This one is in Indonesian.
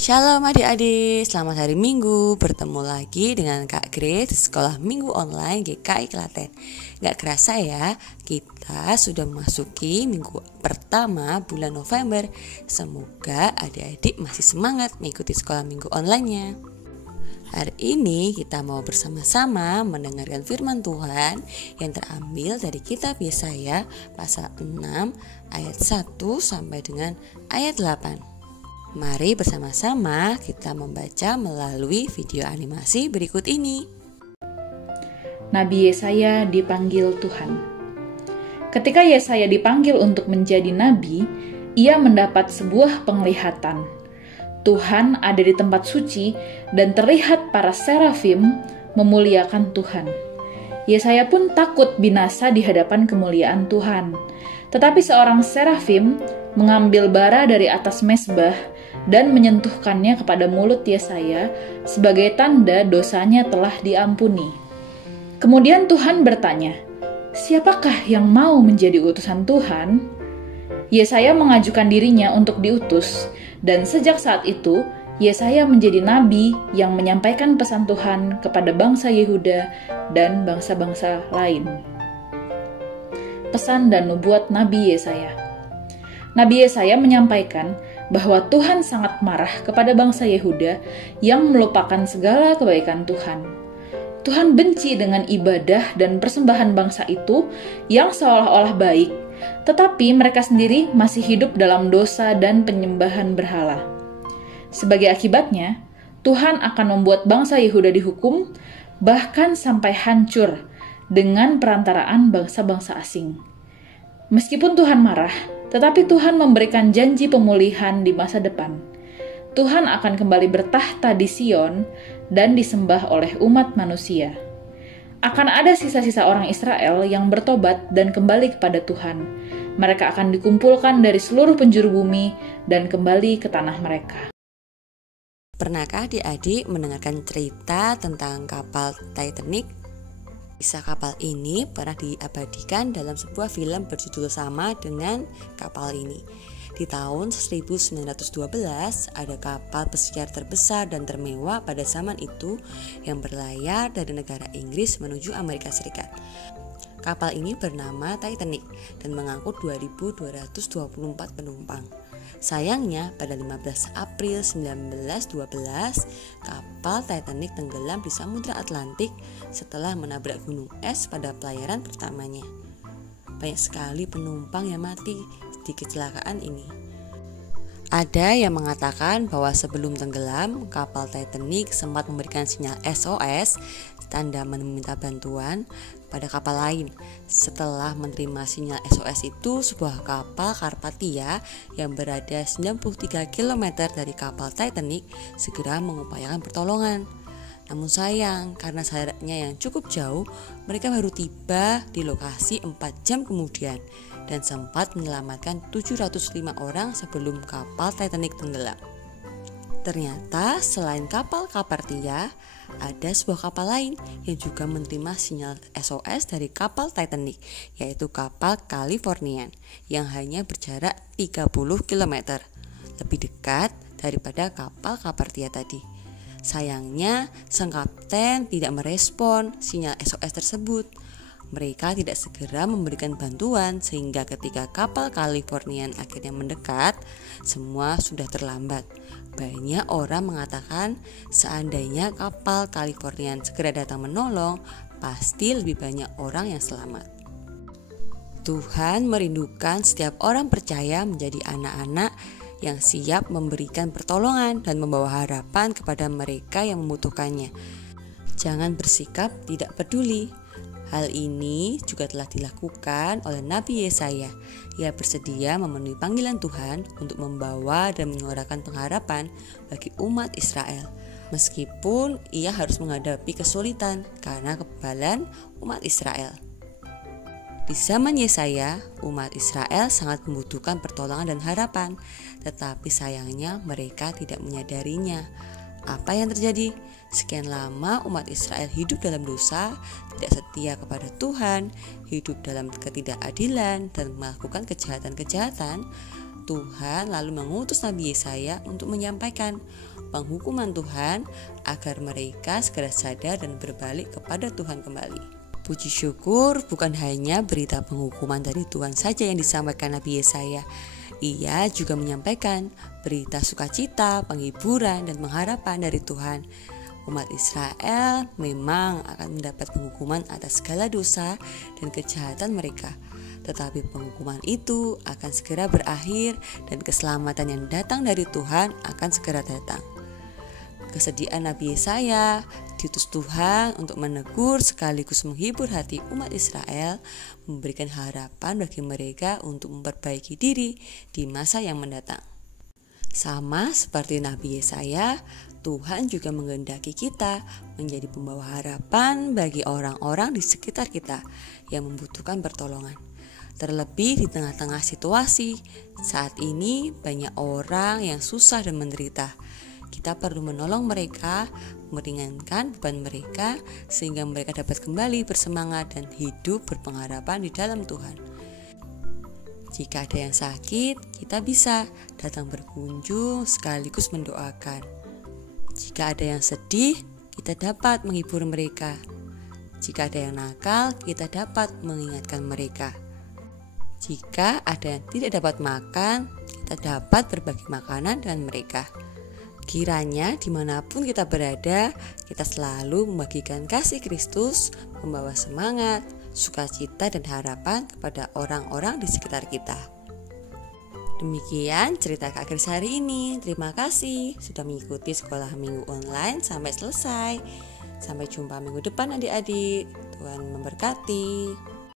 Shalom adik-adik, selamat hari Minggu. Bertemu lagi dengan Kak Grace di Sekolah Minggu Online GKI Klaten. Gak kerasa ya, kita sudah memasuki minggu pertama bulan November. Semoga adik-adik masih semangat mengikuti Sekolah Minggu Online-nya. Hari ini kita mau bersama-sama mendengarkan firman Tuhan yang terambil dari kitab Yesaya pasal 6 ayat 1 sampai dengan ayat 8. Mari bersama-sama kita membaca melalui video animasi berikut ini. Nabi Yesaya dipanggil Tuhan. Ketika Yesaya dipanggil untuk menjadi nabi, ia mendapat sebuah penglihatan. Tuhan ada di tempat suci dan terlihat para serafim memuliakan Tuhan. Yesaya pun takut binasa di hadapan kemuliaan Tuhan. Tetapi seorang serafim mengambil bara dari atas mezbah dan menyentuhkannya kepada mulut Yesaya sebagai tanda dosanya telah diampuni. Kemudian Tuhan bertanya, "Siapakah yang mau menjadi utusan Tuhan?" Yesaya mengajukan dirinya untuk diutus, dan sejak saat itu Yesaya menjadi nabi yang menyampaikan pesan Tuhan kepada bangsa Yehuda dan bangsa-bangsa lain. Pesan dan nubuat Nabi Yesaya. Nabi Yesaya menyampaikan bahwa Tuhan sangat marah kepada bangsa Yehuda yang melupakan segala kebaikan Tuhan. Tuhan benci dengan ibadah dan persembahan bangsa itu yang seolah-olah baik, tetapi mereka sendiri masih hidup dalam dosa dan penyembahan berhala. Sebagai akibatnya, Tuhan akan membuat bangsa Yehuda dihukum, bahkan sampai hancur dengan perantaraan bangsa-bangsa asing. Meskipun Tuhan marah, tetapi Tuhan memberikan janji pemulihan di masa depan. Tuhan akan kembali bertahta di Sion dan disembah oleh umat manusia. Akan ada sisa-sisa orang Israel yang bertobat dan kembali kepada Tuhan. Mereka akan dikumpulkan dari seluruh penjuru bumi dan kembali ke tanah mereka. Pernahkah adik-adik mendengarkan cerita tentang kapal Titanic? Kisah kapal ini pernah diabadikan dalam sebuah film berjudul sama dengan kapal ini. Di tahun 1912 ada kapal pesiar terbesar dan termewah pada zaman itu yang berlayar dari negara Inggris menuju Amerika Serikat. Kapal ini bernama Titanic dan mengangkut 2.224 penumpang. Sayangnya pada 15 April 1912 kapal Titanic tenggelam di Samudra Atlantik setelah menabrak gunung es pada pelayaran pertamanya. Banyak sekali penumpang yang mati di kecelakaan ini. Ada yang mengatakan bahwa sebelum tenggelam, kapal Titanic sempat memberikan sinyal SOS, tanda meminta bantuan, pada kapal lain. Setelah menerima sinyal SOS itu, sebuah kapal Karpatia yang berada 93 km dari kapal Titanic segera mengupayakan pertolongan. Namun sayang, karena jaraknya yang cukup jauh, mereka baru tiba di lokasi 4 jam kemudian dan sempat menyelamatkan 705 orang sebelum kapal Titanic tenggelam. Ternyata selain kapal Karpatia, ada sebuah kapal lain yang juga menerima sinyal SOS dari kapal Titanic, yaitu kapal Californian yang hanya berjarak 30 km, lebih dekat daripada kapal Karpatia tadi. Sayangnya, sang kapten tidak merespon sinyal SOS tersebut. Mereka tidak segera memberikan bantuan sehingga ketika kapal Californian akhirnya mendekat, semua sudah terlambat. Banyak orang mengatakan seandainya kapal Californian segera datang menolong, pasti lebih banyak orang yang selamat. Tuhan merindukan setiap orang percaya menjadi anak-anak yang siap memberikan pertolongan dan membawa harapan kepada mereka yang membutuhkannya. Jangan bersikap tidak peduli. Hal ini juga telah dilakukan oleh Nabi Yesaya. Ia bersedia memenuhi panggilan Tuhan untuk membawa dan menyuarakan pengharapan bagi umat Israel. Meskipun ia harus menghadapi kesulitan karena kekebalan umat Israel. Di zaman Yesaya, umat Israel sangat membutuhkan pertolongan dan harapan, tetapi sayangnya mereka tidak menyadarinya. Apa yang terjadi? Sekian lama umat Israel hidup dalam dosa, tidak setia kepada Tuhan, hidup dalam ketidakadilan dan melakukan kejahatan-kejahatan. Tuhan lalu mengutus Nabi Yesaya untuk menyampaikan penghukuman Tuhan agar mereka segera sadar dan berbalik kepada Tuhan kembali. Puji syukur, bukan hanya berita penghukuman dari Tuhan saja yang disampaikan Nabi Yesaya. Ia juga menyampaikan berita sukacita, penghiburan, dan pengharapan dari Tuhan. Umat Israel memang akan mendapat penghukuman atas segala dosa dan kejahatan mereka. Tetapi penghukuman itu akan segera berakhir dan keselamatan yang datang dari Tuhan akan segera datang. Kesediaan Nabi Yesaya diutus Tuhan untuk menegur sekaligus menghibur hati umat Israel, memberikan harapan bagi mereka untuk memperbaiki diri di masa yang mendatang. Sama seperti Nabi Yesaya, Tuhan juga menghendaki kita menjadi pembawa harapan bagi orang-orang di sekitar kita yang membutuhkan pertolongan. Terlebih di tengah-tengah situasi saat ini banyak orang yang susah dan menderita. Kita perlu menolong mereka, meringankan beban mereka sehingga mereka dapat kembali bersemangat dan hidup berpengharapan di dalam Tuhan. Jika ada yang sakit, kita bisa datang berkunjung sekaligus mendoakan. Jika ada yang sedih, kita dapat menghibur mereka. Jika ada yang nakal, kita dapat mengingatkan mereka. Jika ada yang tidak dapat makan, kita dapat berbagi makanan dengan mereka. Kiranya dimanapun kita berada, kita selalu membagikan kasih Kristus, membawa semangat, sukacita dan harapan kepada orang-orang di sekitar kita. Demikian cerita Kak Grace hari ini. Terima kasih sudah mengikuti sekolah minggu online sampai selesai. Sampai jumpa minggu depan adik-adik. Tuhan memberkati.